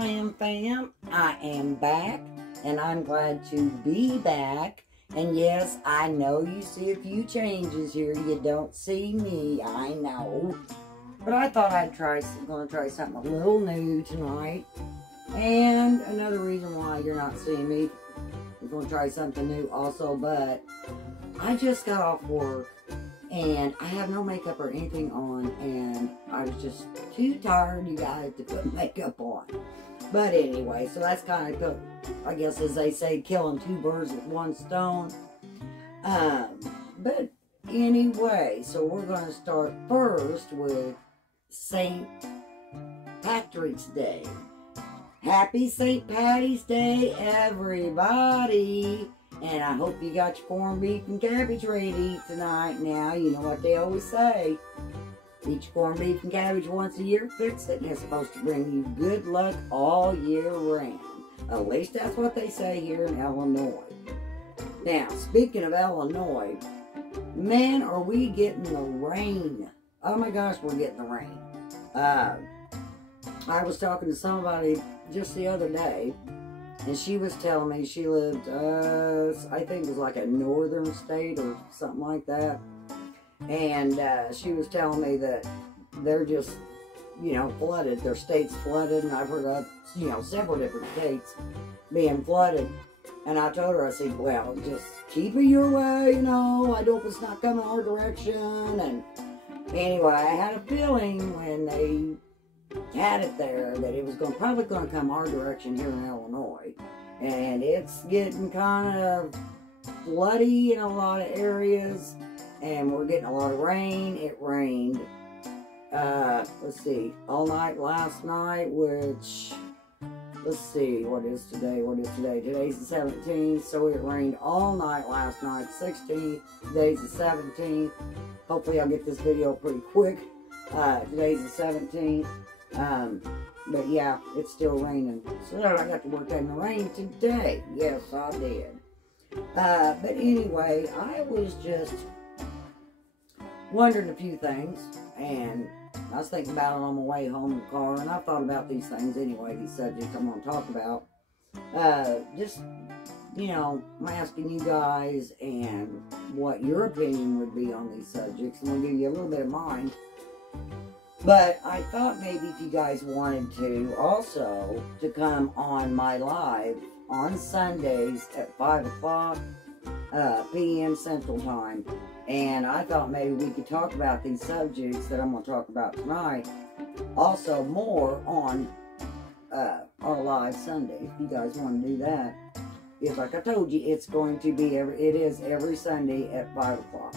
Glam Fam. I am back, and I'm glad to be back. And yes, I know you see a few changes here. You don't see me, I know. But I thought I'm gonna try something a little new tonight. And another reason why you're not seeing me, I'm gonna try something new also. But I just got off work, and I have no makeup or anything on, and I was just too tired, you guys, to put makeup on. But anyway, so that's kind of, I guess, as they say, killing two birds with one stone. But anyway, so we're going to start first with St. Patrick's Day. Happy St. Patty's Day, everybody. And I hope you got your corned beef and cabbage ready to eat tonight. Now, you know what they always say. Eat your corned beef and cabbage once a year, fix it, and it's supposed to bring you good luck all year round. At least that's what they say here in Illinois. Now, speaking of Illinois, man, are we getting the rain. Oh my gosh, we're getting the rain. I was talking to somebody just the other day, and she was telling me she lived, I think it was like a northern state or something like that. And she was telling me that they're just, you know, flooded. Their state's flooded, and I've heard of, you know, several different states being flooded. And I told her, I said, well, just keep it your way, you know. I hope it's not coming our direction. And anyway, I had a feeling when they had it there that it was probably going to come our direction here in Illinois. And it's getting kind of floody in a lot of areas, and we're getting a lot of rain. It rained, let's see, all night last night, which, let's see, what is today? Today's the 17th, so it rained all night last night, 16th, today's the 17th. Hopefully I'll get this video pretty quick. Today's the 17th. But yeah, it's still raining. So I got to work in the rain today. Yes, I did. But anyway, I was just wondering a few things, and I was thinking about it on my way home in the car, and I've thought about these things anyway, these subjects I'm going to talk about. Just, you know, I'm asking you guys and what your opinion would be on these subjects, and I'll give you a little bit of mine. But I thought maybe if you guys wanted to also to come on my live on Sundays at 5 o'clock p.m. Central Time. And I thought maybe we could talk about these subjects that I'm going to talk about tonight. Also more on our live Sunday, if you guys want to do that. If, like I told you, it's going to be it is every Sunday at 5 o'clock.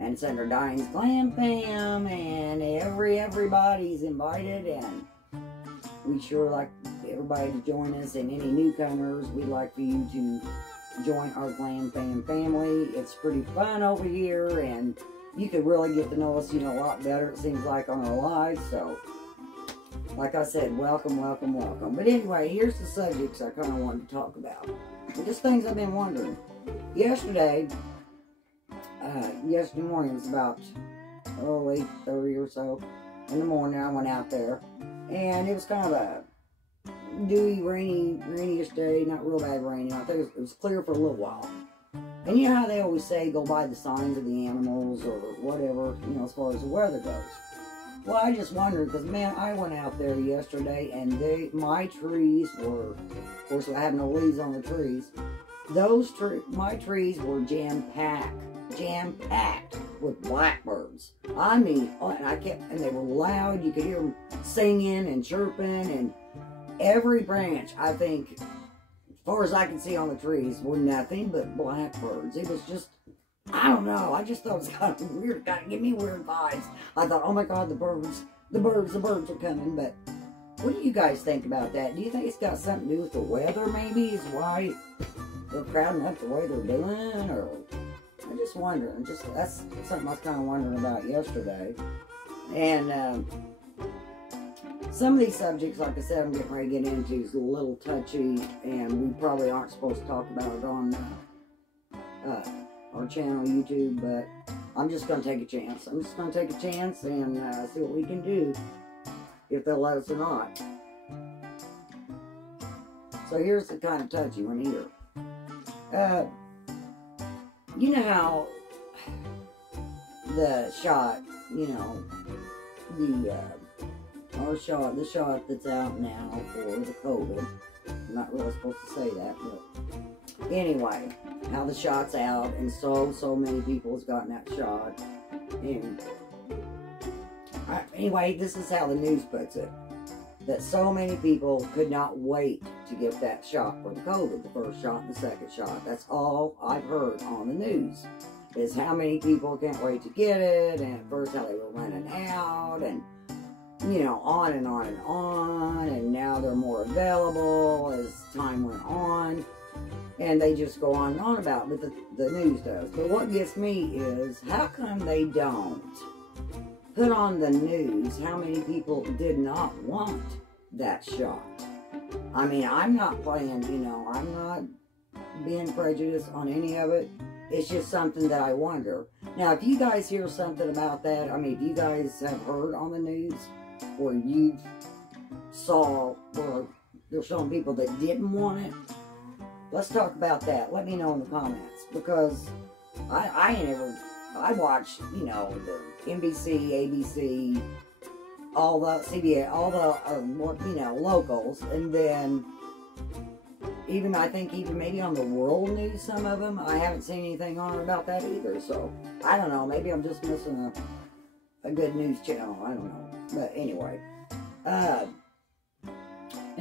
And it's under Diane's Glam Fam, and everybody's invited, and we sure like everybody to join us, and any newcomers, we'd like for you to join our Glam Fam family. It's pretty fun over here, and you could really get to know us, you know, a lot better, it seems like, on our lives. So, like I said, welcome, welcome, welcome. But anyway, here's the subjects I kind of wanted to talk about. Just things I've been wondering. Yesterday morning, it was about 8:30 or so in the morning. I went out there, and it was kind of a dewy, rainy-ish day, not real bad raining. I think it was clear for a little while. And you know how they always say, go by the signs of the animals or whatever, you know, as far as the weather goes. Well, I just wondered, because, man, I went out there yesterday, and my trees were, of course, I have no leaves on the trees. My trees were jam-packed with blackbirds. I mean, and they were loud. You could hear them singing and chirping, and every branch, I think, as far as I can see on the trees, were nothing but blackbirds. It was just, I don't know, I just thought it was kind of weird, kind of give me weird vibes. I thought, oh my God, the birds are coming. But what do you guys think about that? Do you think it's got something to do with the weather, maybe, is why they're crowding up the way they're doing, or I'm just wondering. That's something I was kind of wondering about yesterday. And some of these subjects, like I said, I'm getting ready to get into is a little touchy, and we probably aren't supposed to talk about it on our channel, YouTube, but I'm just going to take a chance. I'm just going to take a chance and see what we can do, if they'll let us or not. So here's the kind of touchy one here. You know how the shot, you know, the shot that's out now for the COVID. I'm not really supposed to say that, but anyway, how the shot's out, and so many people has gotten that shot, and anyway, this is how the news puts it, that so many people could not wait to get that shot for the COVID, the first shot and the second shot. That's all I've heard on the news, is how many people can't wait to get it, and at first how they were running out, and you know, on and on and on, and now they're more available as time went on, and they just go on and on about it, but the news does. But what gets me is, how come they don't put on the news how many people did not want that shot? I mean, I'm not playing, you know, I'm not being prejudiced on any of it. It's just something that I wonder. Now, if you guys hear something about that, I mean, if you guys have heard on the news, or you saw where there's some people that didn't want it, let's talk about that. Let me know in the comments, because I watched, you know, the NBC, ABC, all the CBS, all the, you know, locals, and then even, I think even maybe on the world news, some of them, I haven't seen anything on about that either, so I don't know, maybe I'm just missing a good news channel, I don't know, but anyway, and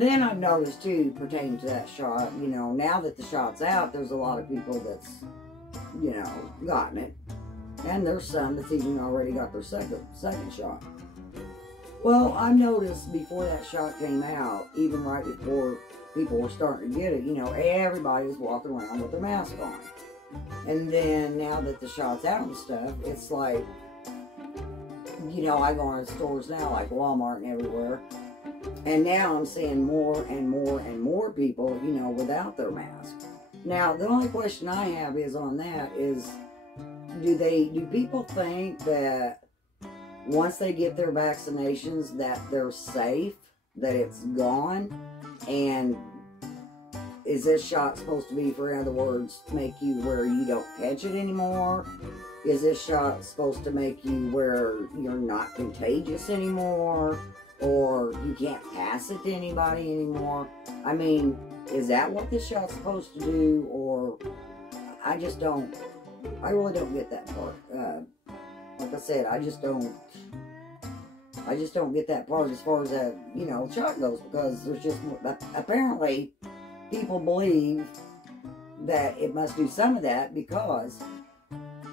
then I've noticed too, pertaining to that shot, you know, now that the shot's out, there's a lot of people that's, you know, gotten it, and there's some that's even already got their second shot. Well, I've noticed before that shot came out, even right before people were starting to get it, you know, everybody was walking around with their mask on. And then now that the shot's out and stuff, it's like, you know, I go into stores now, like Walmart and everywhere, and now I'm seeing more and more and more people, you know, without their mask. Now, the only question I have is on that is, do people think that once they get their vaccinations that they're safe, that it's gone, and is this shot supposed to be, for other words, make you where you don't catch it anymore? Is this shot supposed to make you where you're not contagious anymore, or you can't pass it to anybody anymore? I mean, is that what this shot's supposed to do, or I really don't get that part. Like I said, I just don't get that part as far as that, you know, shot goes, because there's just, apparently, people believe that it must do some of that, because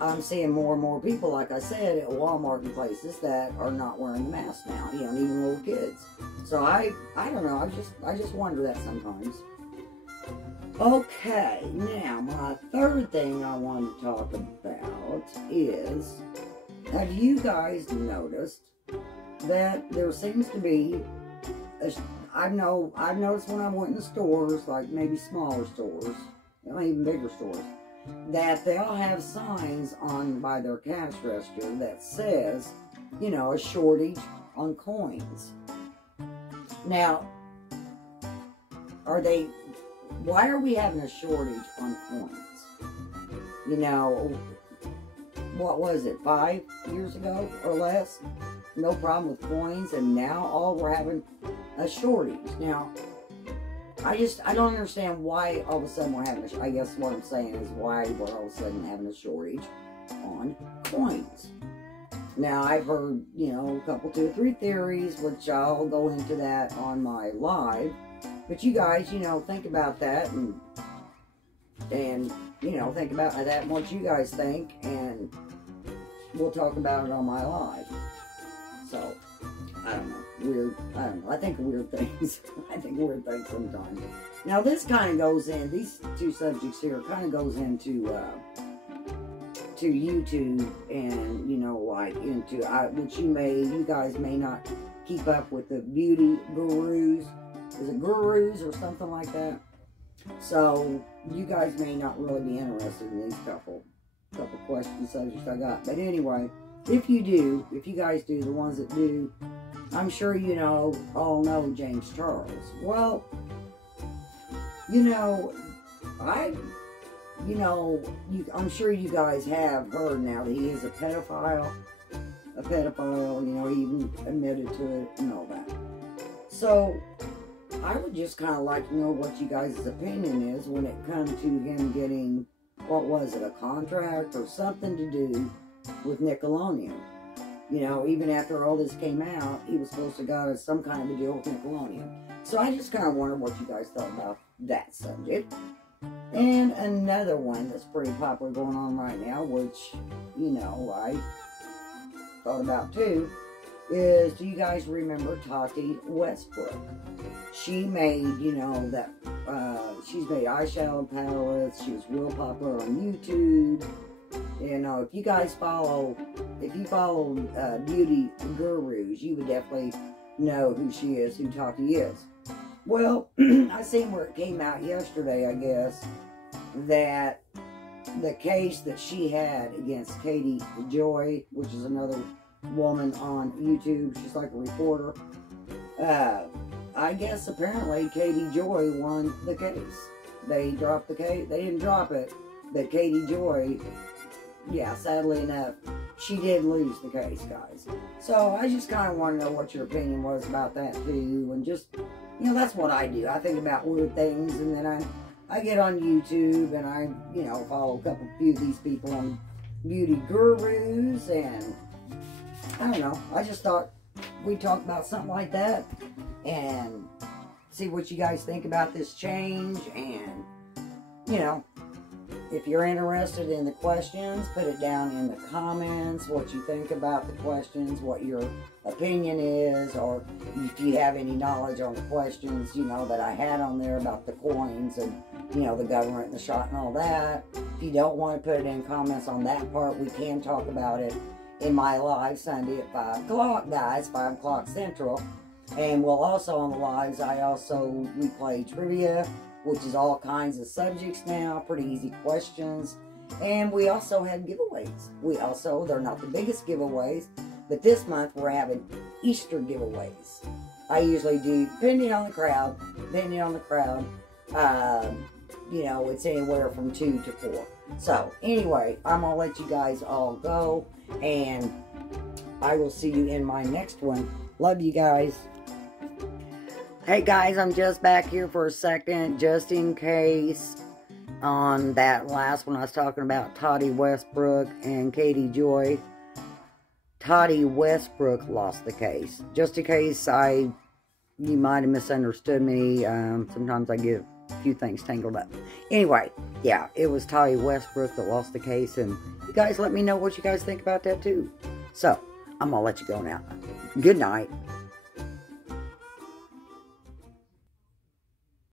I'm seeing more and more people, like I said, at Walmart and places that are not wearing the mask now, you know, even little kids. So I don't know, I just wonder that sometimes. Okay, now my third thing I want to talk about is, have you guys noticed that there seems to be, I've noticed when I went in the stores, like maybe smaller stores, even bigger stores, that they'll have signs on by their cash register that says, you know, a shortage on coins. Now, why are we having a shortage on coins? You know, what was it, 5 years ago or less? No problem with coins, and now we're having a shortage. Now, I don't understand why all of a sudden we're having I guess what I'm saying is why we're all of a sudden having a shortage on coins. Now, I've heard, you know, a couple, 2 or 3 theories, which I'll go into that on my live. But you guys, you know, think about that, and you know, think about that and what you guys think, and we'll talk about it on my live. So, I don't know, I think of weird things. I think of weird things sometimes. Now, this kind of goes in, these 2 subjects here kind of goes into, to YouTube, and, you know, like, into, which you guys may not keep up with the beauty gurus. Is it gurus or something like that? So, you guys may not really be interested in these couple questions, subjects I got. But anyway, if you guys do, the ones that do, I'm sure you all know James Charles. Well, You know, I'm sure you guys have heard now that he is a pedophile. You know, he even admitted to it and all that. So, I would just kind of like to know what you guys' opinion is when it comes to him getting, what was it, a contract or something to do with Nickelodeon. You know, even after all this came out, he was supposed to got some kind of a deal with Nickelodeon. So I just kind of wonder what you guys thought about that subject. And another one that's pretty popular going on right now, which, you know, I thought about too, is, do you guys remember Touchy Westbrook? She made, you know, that, she's made eyeshadow palettes. She was real popular on YouTube. You know, if you follow beauty gurus, you would definitely know who she is, who Touchy is. Well, I seen where it came out yesterday, I guess, that the case that she had against Katie Joy, which is another woman on YouTube, she's like a reporter, I guess apparently Katie Joy won the case. They dropped the case. They didn't drop it, but Katie Joy, yeah, sadly enough, she did lose the case, guys. So I just kind of want to know what your opinion was about that too, and just, you know, that's what I do. I think about weird things, and then I get on YouTube, and I, you know, follow a few of these people on beauty gurus, and I don't know. I just thought we'd talk about something like that, and see what you guys think about this change, and, you know, if you're interested in the questions, put it down in the comments, what you think about the questions, what your opinion is, or if you have any knowledge on the questions, you know, that I had on there about the coins and, you know, the government and the shot and all that. If you don't want to put it in comments on that part, we can talk about it in my live Sunday at 5 o'clock, guys, 5 o'clock Central. And we'll also, on the lives, we play trivia, which is all kinds of subjects now, pretty easy questions. And we also have giveaways. They're not the biggest giveaways, but this month we're having Easter giveaways. I usually do, depending on the crowd, you know, it's anywhere from 2 to 4. So, anyway, I'm going to let you guys all go, and I will see you in my next one. Love you guys. Hey guys, I'm just back here for a second, just in case on that last one I was talking about Touchy Westbrook and Katie Joy. Touchy Westbrook lost the case. Just in case you might have misunderstood me. Sometimes I get a few things tangled up. Anyway, yeah, it was Touchy Westbrook that lost the case, and you guys let me know what you guys think about that too. So, I'm going to let you go now. Good night.